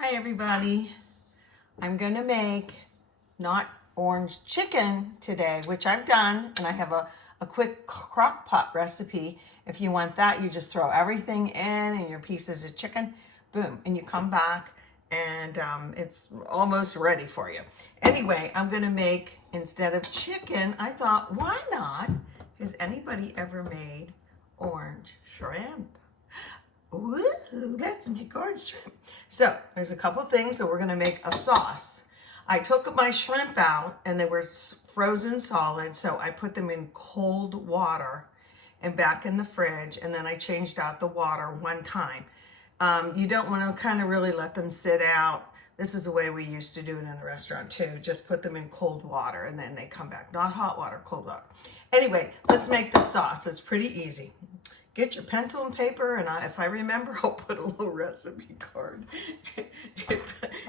Hi everybody. I'm gonna make not orange chicken today, which I've done, and I have a quick crock pot recipe. If you want that, you just throw everything in and your pieces of chicken, boom, and you come back and it's almost ready for you. Anyway, I'm gonna make, instead of chicken, I thought, why not? Has anybody ever made orange shrimp? Ooh, let's make orange shrimp. So there's a couple things that we're gonna make a sauce. I took my shrimp out and they were frozen solid, so I put them in cold water and back in the fridge, and then I changed out the water one time. You don't want to kind of really let them sit out. This is the way we used to do it in the restaurant too. Just put them in cold water and then they come back. Not hot water, cold water. Anyway, let's make the sauce. It's pretty easy. Get your pencil and paper, and if I remember, I'll put a little recipe card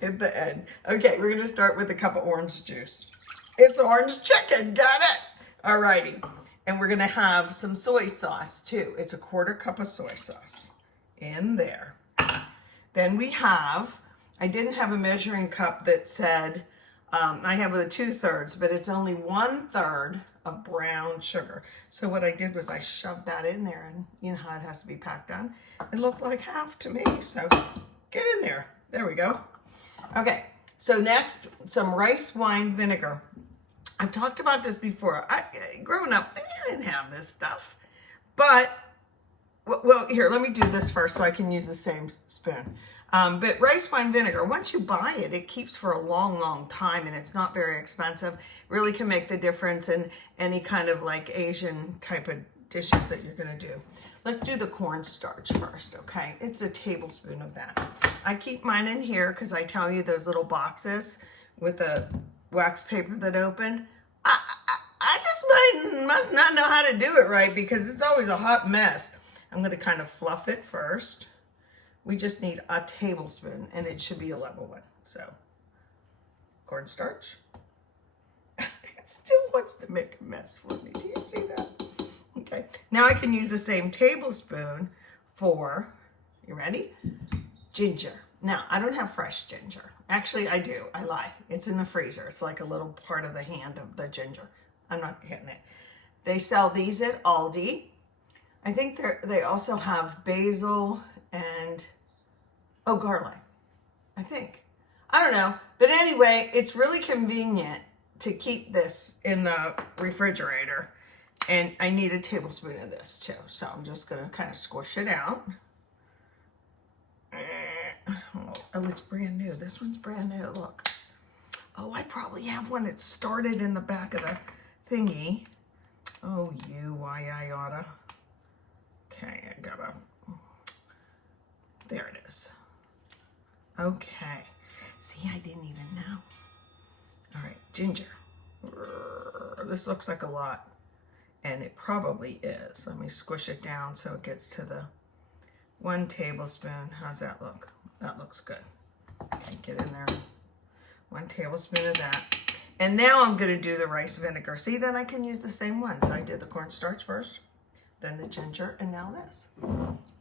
at the end. Okay, we're gonna start with a cup of orange juice. It's orange chicken, got it? Alrighty, and we're gonna have some soy sauce too. It's a 1/4 cup of soy sauce in there. Then we have, I didn't have a measuring cup that said, I have a 2/3, but it's only 1/3 of brown sugar. So what I did was I shoved that in there, and you know how it has to be packed on. It looked like half to me, so get in there. There we go. Okay, so next, some rice wine vinegar. I've talked about this before. Growing up, I didn't have this stuff. But, well, here, let me do this first so I can use the same spoon. But rice wine vinegar, once you buy it, it keeps for a long, long time, and it's not very expensive. Really can make the difference in any kind of like Asian type of dishes that you're gonna do. Let's do the cornstarch first, okay? It's a tablespoon of that. I keep mine in here because I tell you those little boxes with the wax paper that opened. I just must not know how to do it right because it's always a hot mess. I'm gonna kind of fluff it first. We just need a tablespoon, and it should be a level one. So, cornstarch. It still wants to make a mess for me. Do you see that? Okay. Now I can use the same tablespoon for, you ready? Ginger. Now, I don't have fresh ginger. Actually, I do. I lie. It's in the freezer. It's like a little part of the hand of the ginger. I'm not getting it. They sell these at Aldi. I think they also have basil and garlic, I think. I don't know. But anyway, it's really convenient to keep this in the refrigerator. And I need a tablespoon of this too. So I'm just going to kind of squish it out. Oh, it's brand new. This one's brand new. Look. Oh, I probably have one that started in the back of the thingy. Oh, why I oughta. Okay, I gotta. There it is. Okay. See, I didn't even know. All right, ginger. This looks like a lot, and it probably is. Let me squish it down so it gets to the 1 tablespoon. How's that look? That looks good. Okay, get in there. 1 tablespoon of that. And now I'm going to do the rice vinegar. See, then I can use the same one. So I did the cornstarch first, then the ginger, and now this.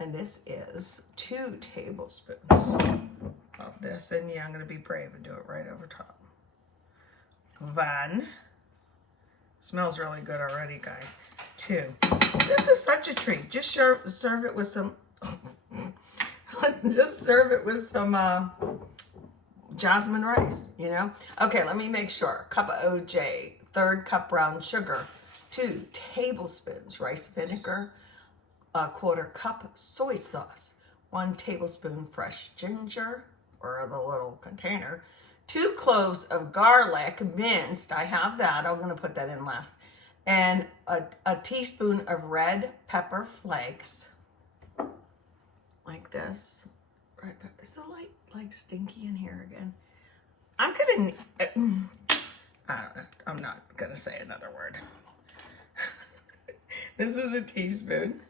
And this is 2 tablespoons of this. And yeah, I'm going to be brave and do it right over top. 1. Smells really good already, guys. 2. This is such a treat. Just serve it with some, let's just serve it with some Jasmine rice, you know? Okay, let me make sure. Cup of OJ, 1/3 cup brown sugar, 2 tablespoons rice vinegar, 1/4 cup soy sauce, 1 tablespoon fresh ginger, or the little container, 2 cloves of garlic minced. I have that. I'm going to put that in last. And a teaspoon of red pepper flakes, like this. Red pepper. Is the light like stinky in here again? I'm going to, I don't know. I'm not going to say another word. This is a teaspoon.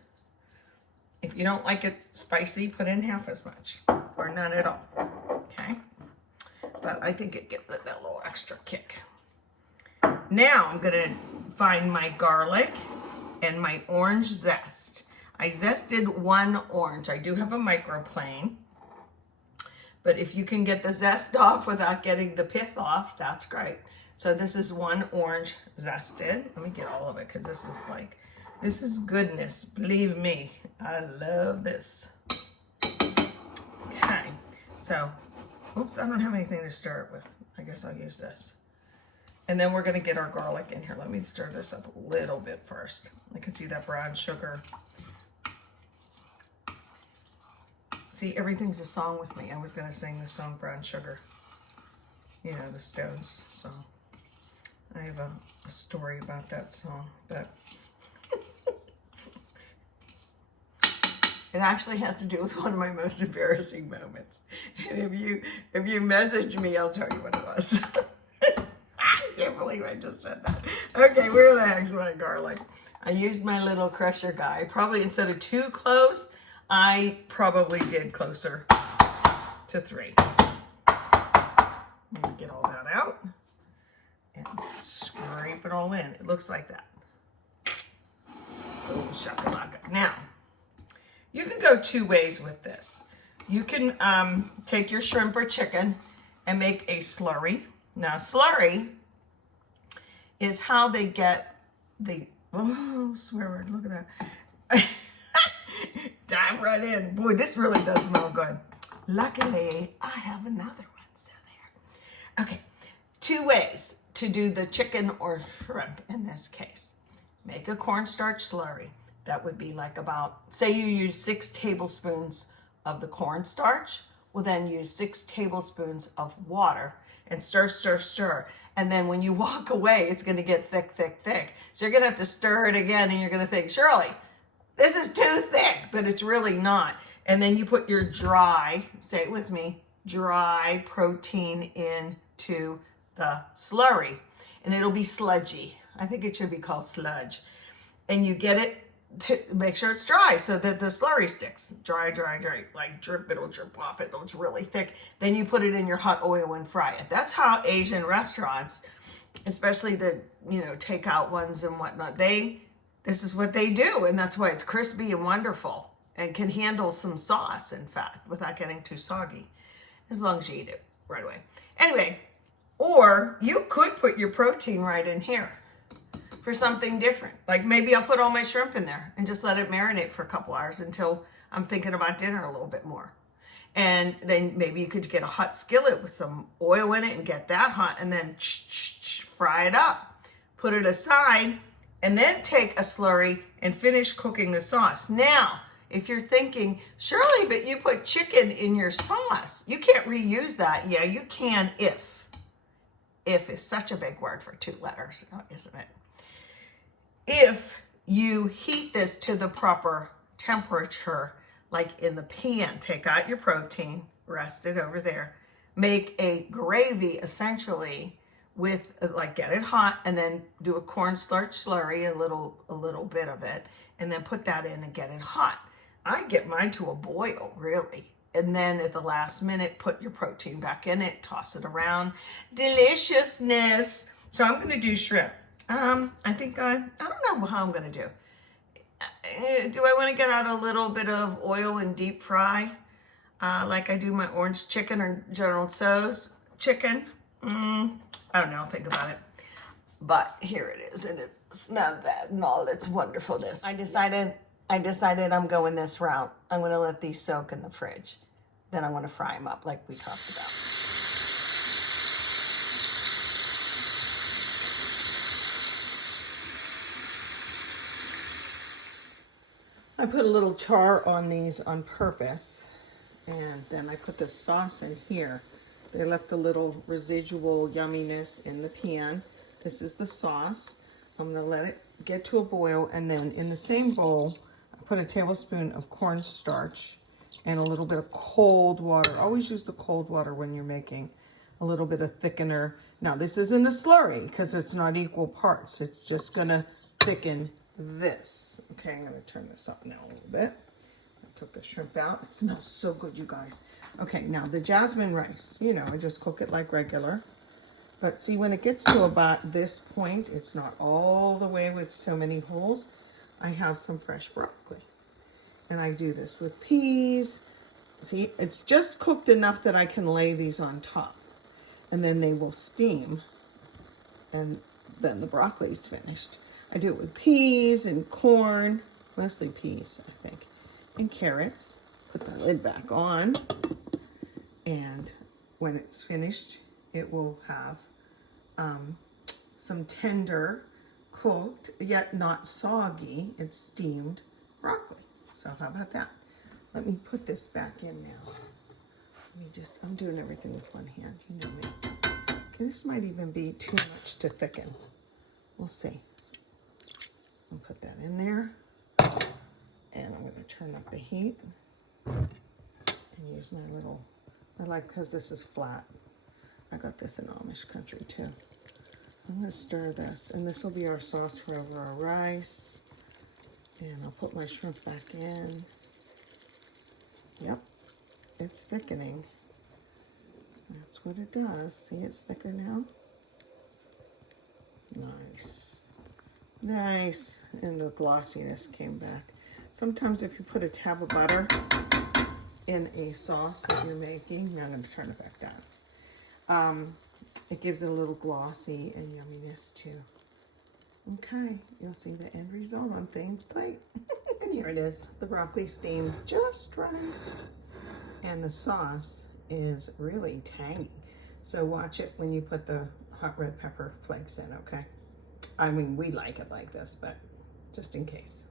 If you don't like it spicy, put in half as much or none at all. Okay. But I think it gives it a little extra kick. Now I'm going to find my garlic and my orange zest. I zested 1 orange. I do have a microplane, But if you can get the zest off without getting the pith off, that's great. So this is 1 orange zested. Let me get all of it because this is goodness. Believe me, I love this. Okay, so, oops, I don't have anything to stir it with. I guess I'll use this. And then we're going to get our garlic in here. Let me stir this up a little bit first. I can see that brown sugar. See, everything's a song with me. I was going to sing the song Brown Sugar. You know, the Stones song. I have a story about that song, but it actually has to do with one of my most embarrassing moments. And if you message me, I'll tell you what it was. I can't believe I just said that. Okay, where the heck's my garlic? I used my little crusher guy. Probably instead of 2 cloves, I probably did closer to 3. Let me get all that out and scrape it all in. It looks like that. Oh, shakalaka. Now, you can go 2 ways with this. You can take your shrimp or chicken and make a slurry. Now, slurry is how they get the, oh, swear word, look at that. Dive right in. Boy, this really does smell good. Luckily, I have another one, so there. Okay, 2 ways to do the chicken or shrimp in this case. Make a cornstarch slurry. That would be like about, say you use 6 tablespoons of the cornstarch. Well, then use 6 tablespoons of water and stir, stir, stir. And then when you walk away, it's going to get thick, thick, thick. So you're going to have to stir it again, and you're going to think, Shirley, this is too thick, but it's really not. And then you put your dry, say it with me, dry protein into the slurry, and it'll be sludgy. I think it should be called sludge. And you get it to make sure it's dry so that the slurry sticks. Dry, dry, dry, like drip, it'll drip off it, though it's really thick. Then you put it in your hot oil and fry it. That's how Asian restaurants, especially the, takeout ones and whatnot, this is what they do, and that's why it's crispy and wonderful and can handle some sauce, in fact, without getting too soggy, as long as you eat it right away. Anyway, or you could put your protein right in here for something different. Like maybe I'll put all my shrimp in there and just let it marinate for a couple hours until I'm thinking about dinner a little bit more. And then maybe you could get a hot skillet with some oil in it and get that hot and then fry it up, put it aside, and then take a slurry and finish cooking the sauce. Now, if you're thinking, Shirley, but you put chicken in your sauce. You can't reuse that. Yeah, you can if. If is such a big word for 2 letters, isn't it? If you heat this to the proper temperature, like in the pan, take out your protein, rest it over there, make a gravy essentially with, get it hot, and then do a cornstarch slurry, a little bit of it, and then put that in and get it hot. I get mine to a boil, really. And then at the last minute, put your protein back in it, toss it around. Deliciousness. So I'm going to do shrimp. I don't know how I'm going to do. Do I want to get out a little bit of oil and deep fry like I do my orange chicken or General Tso's chicken? I don't know. I'll think about it. But here it is, and it smelled that and all its wonderfulness. I decided I'm going this route. I'm going to let these soak in the fridge. Then I'm going to fry them up like we talked about. I put a little char on these on purpose, and then I put the sauce in here. They left a little residual yumminess in the pan. This is the sauce. I'm going to let it get to a boil, and then in the same bowl, I put a tablespoon of cornstarch and a little bit of cold water. Always use the cold water when you're making a little bit of thickener. Now, this isn't a slurry because it's not equal parts. It's just going to thicken this. Okay, I'm going to turn this up now a little bit. I took the shrimp out. It smells so good, you guys. Okay, now the jasmine rice. I just cook it like regular. But see, when it gets to about this point, it's not all the way with so many holes. I have some fresh broccoli. And I do this with peas, See, it's just cooked enough that I can lay these on top. And then they will steam. And then the broccoli's finished. I do it with peas and corn, mostly peas, I think, and carrots. Put the lid back on. And when it's finished, it will have some tender, cooked, yet not soggy, it's steamed broccoli. So how about that? Let me put this back in now. I'm doing everything with one hand, you know me. Okay, this might even be too much to thicken. We'll see. I'll put that in there. And I'm going to turn up the heat and use my little, because this is flat. I got this in Amish country too. I'm going to stir this, and this will be our sauce for over our rice. And I'll put my shrimp back in. Yep, it's thickening. That's what it does. See, it's thicker now. Nice. Nice. And the glossiness came back. Sometimes if you put a tab of butter in a sauce that you're making, now I'm going to turn it back down. It gives it a little glossy and yumminess too. Okay, you'll see the end result on Thane's plate. And here it is, the broccoli steamed just right. And the sauce is really tangy. So watch it when you put the hot red pepper flakes in, okay? I mean, we like it like this, but just in case.